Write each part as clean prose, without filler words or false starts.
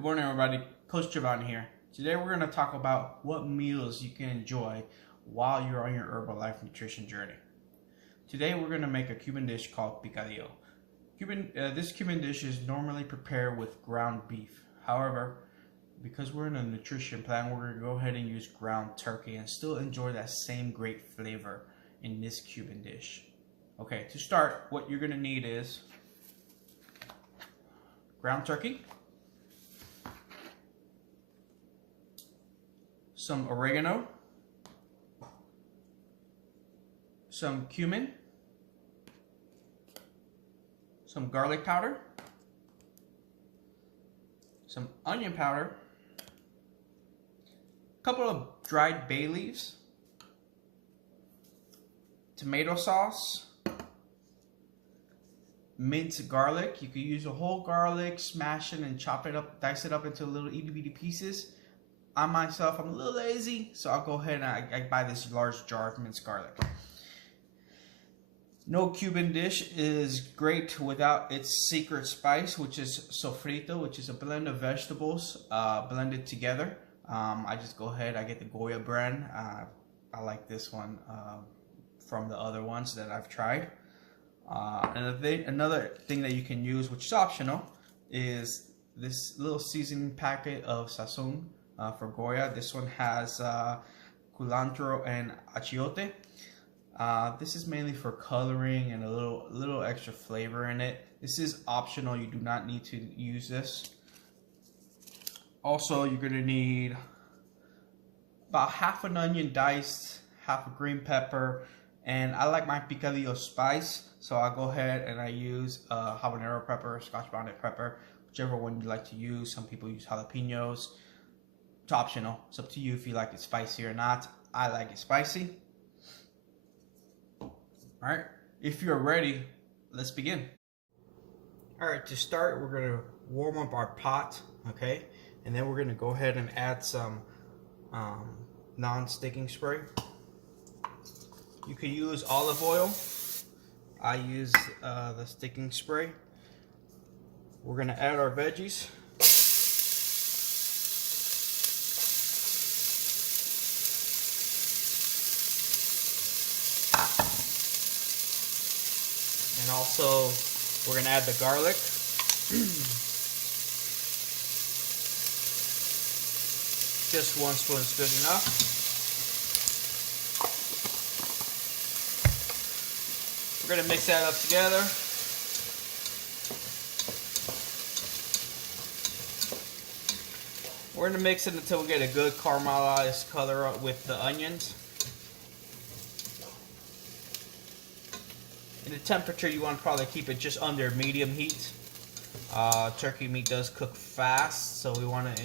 Good morning, everybody. Coach Giovanni here. Today we're going to talk about what meals you can enjoy while you're on your Herbalife nutrition journey. Today we're going to make a Cuban dish called picadillo. This Cuban dish is normally prepared with ground beef. However, because we're in a nutrition plan, we're going to go ahead and use ground turkey and still enjoy that same great flavor in this Cuban dish. Okay, to start, what you're going to need is ground turkey, some oregano, some cumin, some garlic powder, some onion powder, a couple of dried bay leaves, tomato sauce, minced garlic. You could use a whole garlic, smash it and chop it up, dice it up into little itty bitty pieces. I myself, I'm a little lazy, so I'll go ahead and I buy this large jar of minced garlic. No Cuban dish is great without its secret spice, which is sofrito, which is a blend of vegetables blended together. I just go ahead, I get the Goya brand. I like this one from the other ones that I've tried. Another thing that you can use, which is optional, is this little seasoning packet of sazon for Goya. This one has culantro and achiote. This is mainly for coloring and a little extra flavor in it. This is optional. You do not need to use this. Also, you're going to need about half an onion diced, half a green pepper, and I like my picadillo spice, so I'll go ahead and I use habanero pepper, Scotch bonnet pepper, whichever one you like to use. Some people use jalapenos. It's optional. It's up to you if you like it spicy or not. I like it spicy. Alright, if you're ready, let's begin. Alright, to start, we're going to warm up our pot, okay? And then we're going to go ahead and add some non-sticking spray. You could use olive oil. I use the sticking spray. We're going to add our veggies. And also, we're going to add the garlic. Just 1 spoon is good enough. We're going to mix that up together. We're going to mix it until we get a good caramelized color with the onions. And the temperature, you want to probably keep it just under medium heat. Turkey meat does cook fast, so we want to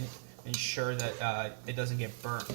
ensure that it doesn't get burnt.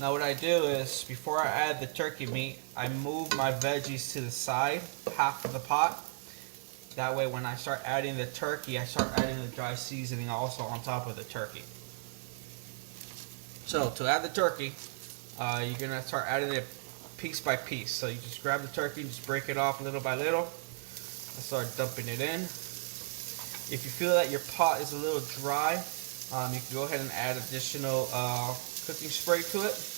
Now what I do is, before I add the turkey meat, I move my veggies to the side, half of the pot. That way when I start adding the turkey, I start adding the dry seasoning also on top of the turkey. So to add the turkey, you're going to start adding it piece by piece. So you just grab the turkey, just break it off little by little, and start dumping it in. If you feel that your pot is a little dry, you can go ahead and add additional cooking spray to it.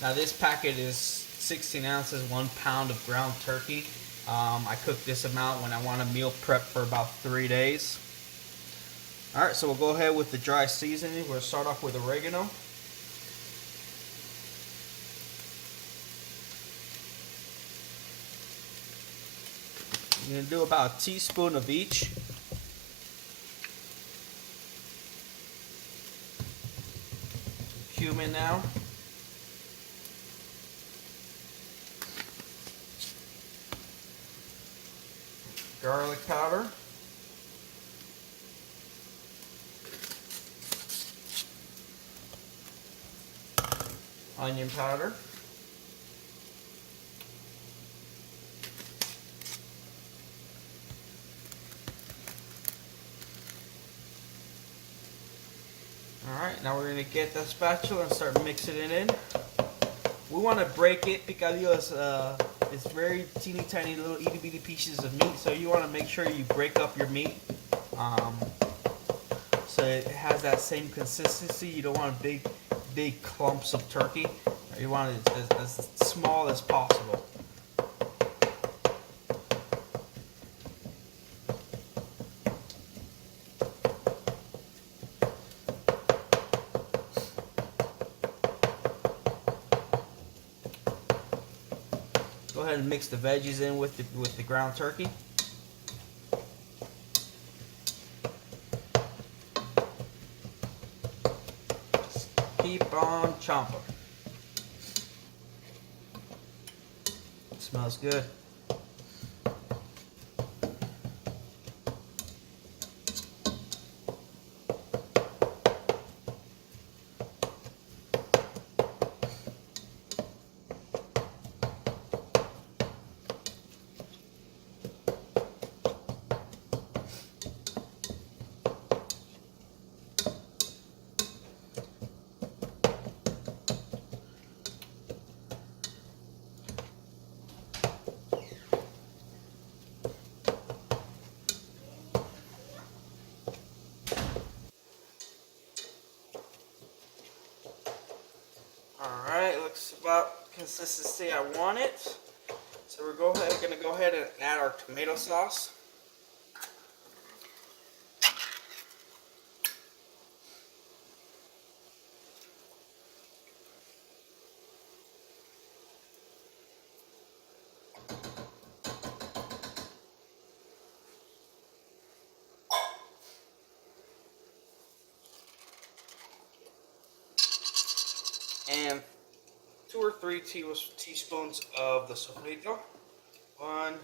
Now this packet is 16 ounces, 1 pound of ground turkey. I cook this amount when I want to meal prep for about 3 days. Alright, so we'll go ahead with the dry seasoning. We'll start off with oregano. I'm going to do about a teaspoon of each. cumin now. Garlic powder. Onion powder. Alright, now we're going to get the spatula and start mixing it in. We want to break it. Picadillo is it's very teeny tiny little itty bitty pieces of meat, so you want to make sure you break up your meat so it has that same consistency. You don't want big clumps of turkey. You want it as small as possible. Go ahead and mix the veggies in with the ground turkey. Just keep on chomping. It smells good. Alright, looks about consistency I want it. So we're going to go ahead and add our tomato sauce. And 2 or 3 teaspoons of the sofrito. 1,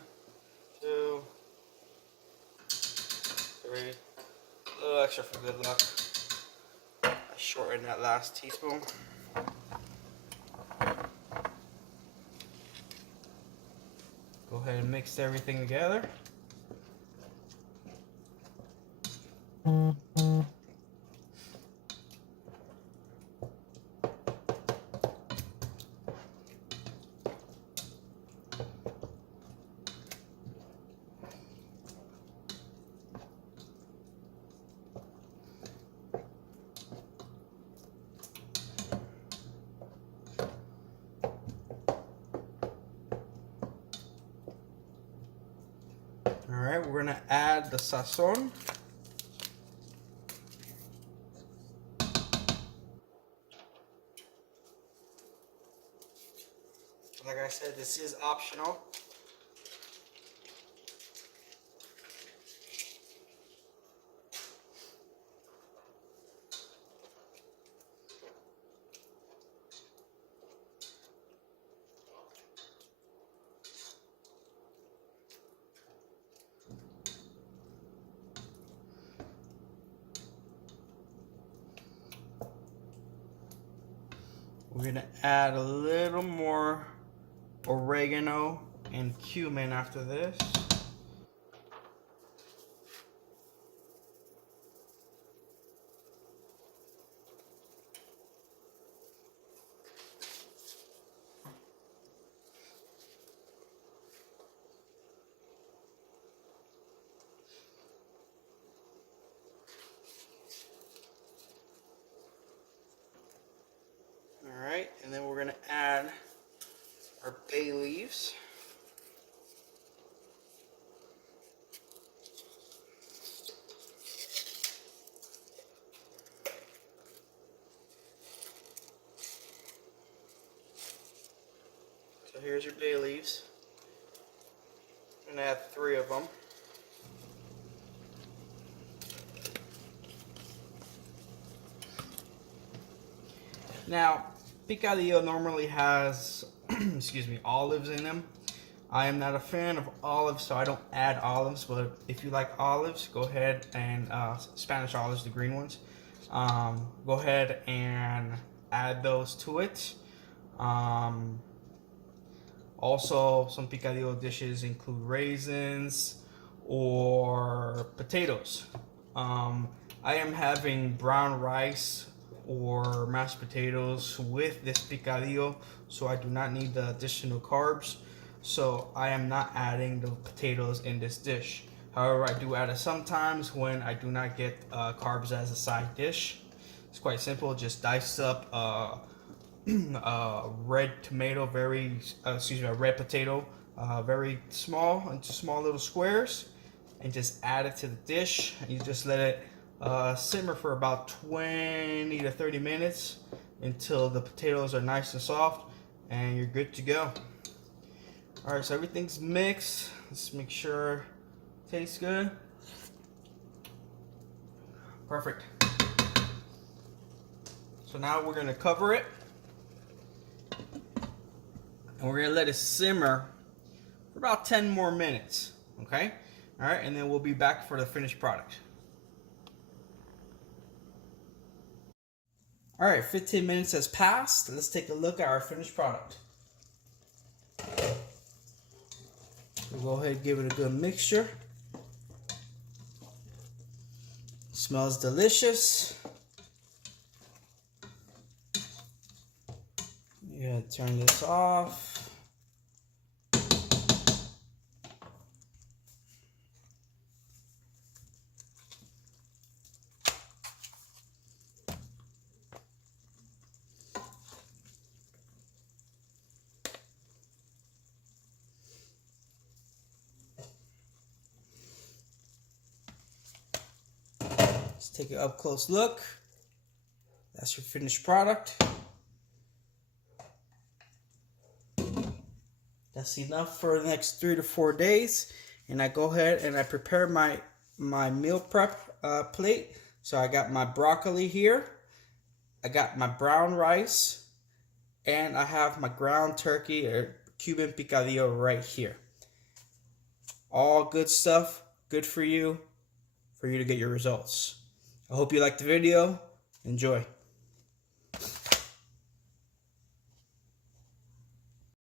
2, 3. A little extra for good luck. I shortened that last teaspoon. Go ahead and mix everything together. Alright, we're going to add the sazon. Like I said, this is optional. We're going to add a little more oregano and cumin after this. Alright, and then we're going to add our bay leaves. So here's your bay leaves. I'm going to add 3 of them. Now, picadillo normally has, excuse me, olives in them. I am not a fan of olives, so I don't add olives. But if you like olives, go ahead and Spanish olives, the green ones. Go ahead and add those to it. Also, some picadillo dishes include raisins or potatoes. I am having brown rice or mashed potatoes with this picadillo, so I do not need the additional carbs. So I am not adding the potatoes in this dish. However, I do add it sometimes when I do not get carbs as a side dish. It's quite simple. Just dice up red tomato, a red potato, very small, into small little squares, and just add it to the dish. And you just let it simmer for about 20 to 30 minutes until the potatoes are nice and soft, and you're good to go. All right, so everything's mixed. Let's make sure it tastes good. Perfect. So now we're gonna cover it, and we're gonna let it simmer for about 10 more minutes, okay? All right, and then we'll be back for the finished product. All right, 15 minutes has passed. Let's take a look at our finished product. We'll go ahead and give it a good mixture. Smells delicious. Yeah, turn this off. Let's take an up close look. That's your finished product. That's enough for the next 3 to 4 days. And I go ahead and I prepare my meal prep plate. So I got my broccoli here. I got my brown rice. And I have my ground turkey or Cuban Picadillo right here. All good stuff. Good for you to get your results. I hope you liked the video. Enjoy.